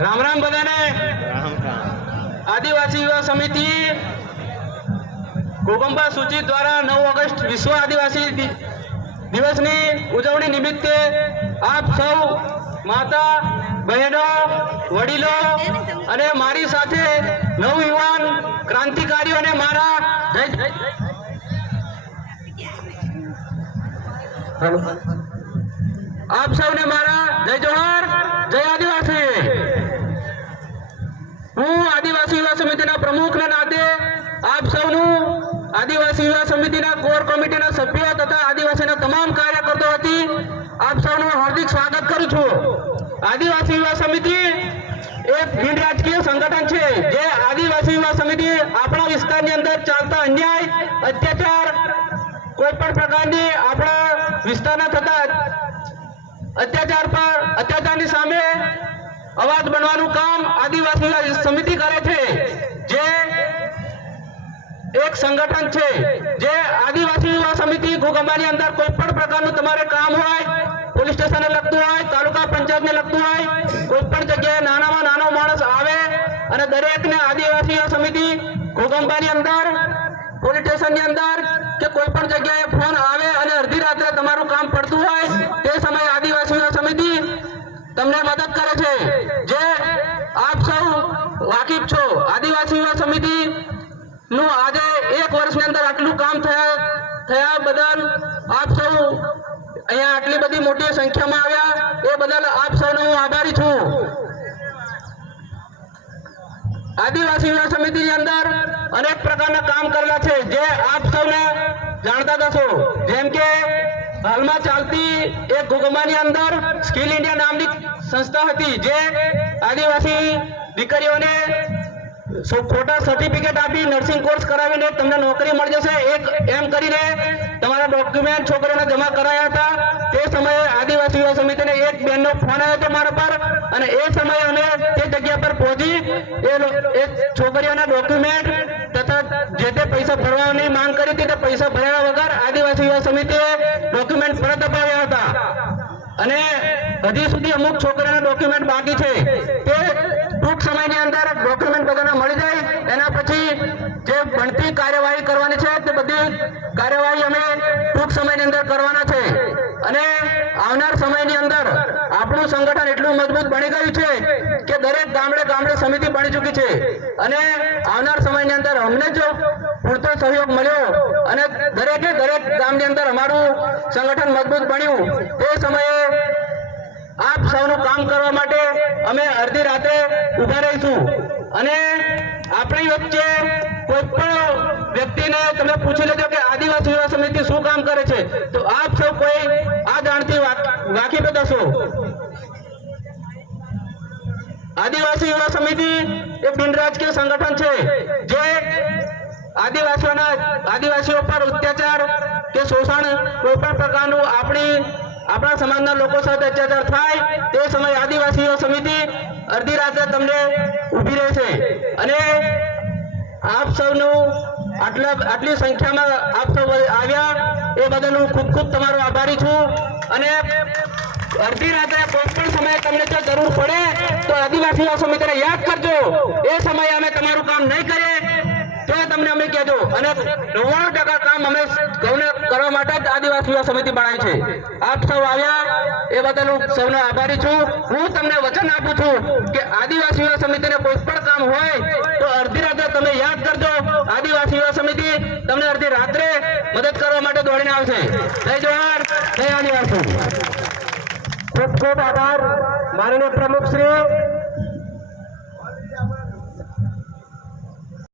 राम राम बधाने। राम राम। आदिवासी युवा समिति गोगंबा सूचित द्वारा 9 ऑगस्ट विश्व आदिवासी दिवसनी उजवणी निमित्ते आप सौ माता बहनों वडीलो अने मारी साथे नवयुवान क्रांतिकारीओने मारा जय आप सौने मारा जय जोहार जय आदिवासी। हूँ आदिवासी युवा समितिना प्रमुखना नाते आप सौनु आदिवासी युवा समितिना कोर कमिटीना सभ्यो तथा आदिवासीना तमाम कार्यकर्ताओ वती आप सौनु हार्दिक स्वागत करूं छुं। आदिवासी युवा समिति एक बिन राजकीय संगठन छे जे आदिवासी युवा समिति आपणा विस्तारनी अंदर चालता अन्याय अत्याचार कोईपण प्रकारनी आपणा विस्तारना थता अत्याचारनी सामे अवाज बनवानुं काम आदिवासी युवा समिति करे छे। जे एक संगठन छे जे आदिवासी युवा समिति गोगंबानी अंदर कोईपण प्रकारनुं तमारे काम होय पोलीस स्टेशन ने लगतुं होय तालुका पंचायत ने लगतुं होय कोईपण जग्याए नानामां नानो माणस आवे अने दरेकने आदिवासी युवा समिति गोगंबानी अंदर पोलीस स्टेशन ની અંદર કે કોઈ પણ જગ્યાએ ફોન આવે અને અડધી રાત્રે તમારું કામ પડતું હોય તે સમયે આદિવાસી યુવા સમિતિ તમને મદદ કરે છે। જે આપ સૌ વાકેફ છો આદિવાસી યુવા સમિતિ નું આજે 1 વર્ષની અંદર આટલું કામ થયા બદલ આપ સૌ અહીંયા આટલી બધી મોટી સંખ્યામાં આવ્યા એ બદલ આપ સૌનો હું આભારી છું। आदिवासी युवा समिति अंदर अनेक प्रकार काम करेला छे जे आप सबने जानता दसो जेम के हाल में चलती एक गोगंबानी अंदर स्किल इंडिया नामनी संस्था हती जे आदिवासी दीकरीओने खोटा सर्टिफिकेट आपी नर्सिंग कोर्स करावीने तमने नौकरी मळी जशे एक एम करीने तमारा डॉक्यूमेंट छोकरोने जमा कराया था। ते समये आदिवासी युवा समिति ने एक बेननो फोन आव्यो तो मारा पर અને એ સમયે અમે તે જગ્યા પર પહોંચી એ છોકરીઓના ડોક્યુમેન્ટ તથા જે તે પૈસા ભરવાની માંગ કરી હતી તે પૈસા ભર્યા વગર આદિવાસી યુવા સમિતિએ ડોક્યુમેન્ટ પરત અપાવ્યા હતા અને હજી સુધી અમુક છોકરીઓના ડોક્યુમેન્ટ બાકી છે તે ટૂંક સમયની અંદર ડોક્યુમેન્ટ બધાને મળી જાય એના પછી જે બનતી કાર્યવાહી કરવાની છે તે બધી કાર્યવાહી અમે ટૂંક સમયની અંદર કરવાના છે અને આવનાર સમયની અંદર આપણું સંગઠન એટલું મજબૂત બની ગયું છે કે દરેક ગામડે ગામડે સમિતિ બની ચૂકી છે અને આવનાર સમયની અંદર અમને જો પૂરતો સહયોગ મળ્યો અને દરેકે દરેક ગામની અંદર અમારું સંગઠન મજબૂત બન્યું તે સમયે આપ સૌનું કામ કરવા માટે અમે અડધી રાતે ઊભા રહીશું અને આપણી વચ્ચે કોઈ પણ વ્યક્તિને તમે પૂછી લેજો કે આદિવાસી યુવા સમિતિ શું કામ કરે છે તો આપ સૌ કોઈ આ જાણથી વાકેફ હશો। आदिवासी युवा समिति एक बिन राजकीय संगठन है जे आदिवासीओ पर अत्याचार के शोषण कोईपण प्रकारनु आपणा समाजना लोको साथे अत्याचार थाय ते समय आदिवासी युवा समिति अर्धी रात्रे तमने ऊभी रहे छे अने आप सौनु आटली संख्यामां आप सौ आव्या ए बदल हूँ खूब खूब तमारो आभारी छूं अने अर्धी रात्रे कोईपण समय तमने जो जरूर पड़े तो आदिवासी युवा समिति ने याद करजो ए समय अमे तमारुं काम नहीं करे तो तमने अमे कहेजो अने 99% काम अमे गौने करवा माटे ज आदिवासी युवा समिति बनाई छे। आप सौ आव्या ए बदल हूँ सौनो आभारी छूं। हूँ तमने वचन आपું છું કે आदिवासी युवा समिति ने कोईपण काम होय तो अर्धी रात्रे तमे याद करजो आदिवासी युवा समिति तमने अर्धी रात्रे मदद करवा माटे दौड़ीने आवशे। जय जोहार जय आदिवासी। खूब खूब आभार माननीय प्रमुख श्री